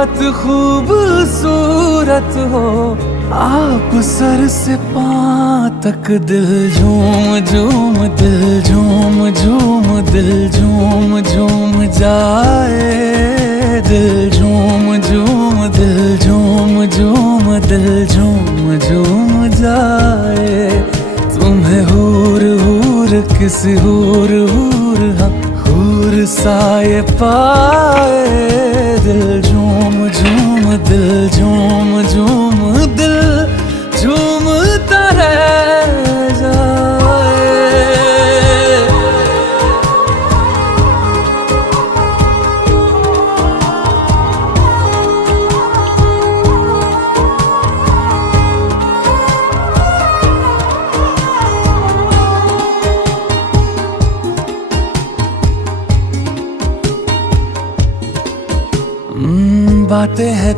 बहुत खूबसूरत हो आप, सर से पाँव तक दिल झूम झूम, दिल झूम झूम, दिल झूम झूम जाए, दिल झूम झूम, दिल झूम झूम, दिल झूम झूम जाए। तुम्हें हूर हूर किसी हूर हूर, हाँ हूर साए पाए, दिल झूम झूम, दिल झूम झूम, दिल झूमता रह जाए। बातें हैं